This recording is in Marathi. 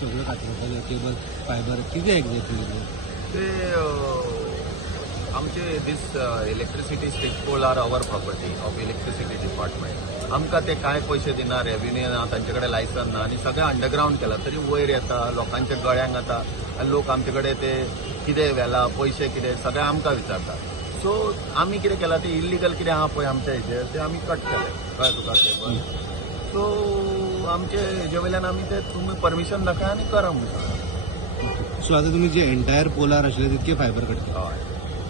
सगळं कातरपाचें केबल फायबर कितें एक्झॅक्टली ते आमचे these electricity state pole are our property of electricity department. आमकां ते कांय पयशे दिना, रेव्हेन्यू ना, तांचे कडेन लायसन ना, आनी सगळें अंडरग्रावंड केला तरी वयर येता, लोकांच्या गळ्यांक येता आनी लोक आमचे कडेन ते कितें व्हेला, पयशे कितें सगळें आमकां विचारतात. सो आमी कितें केलां ते इल्लिगल कितें आहा पळय आमच्या हेचेर ते आमी कट केलें, कळ्ळें तुका केबल. सो आमचे हेजे वयल्यान आमी ते तुमी परमिशन दाखया आनी करा म्हणून. सो आतां तुमी जे एंटायर पोलार आशिल्ले तितके फायबर कट हय.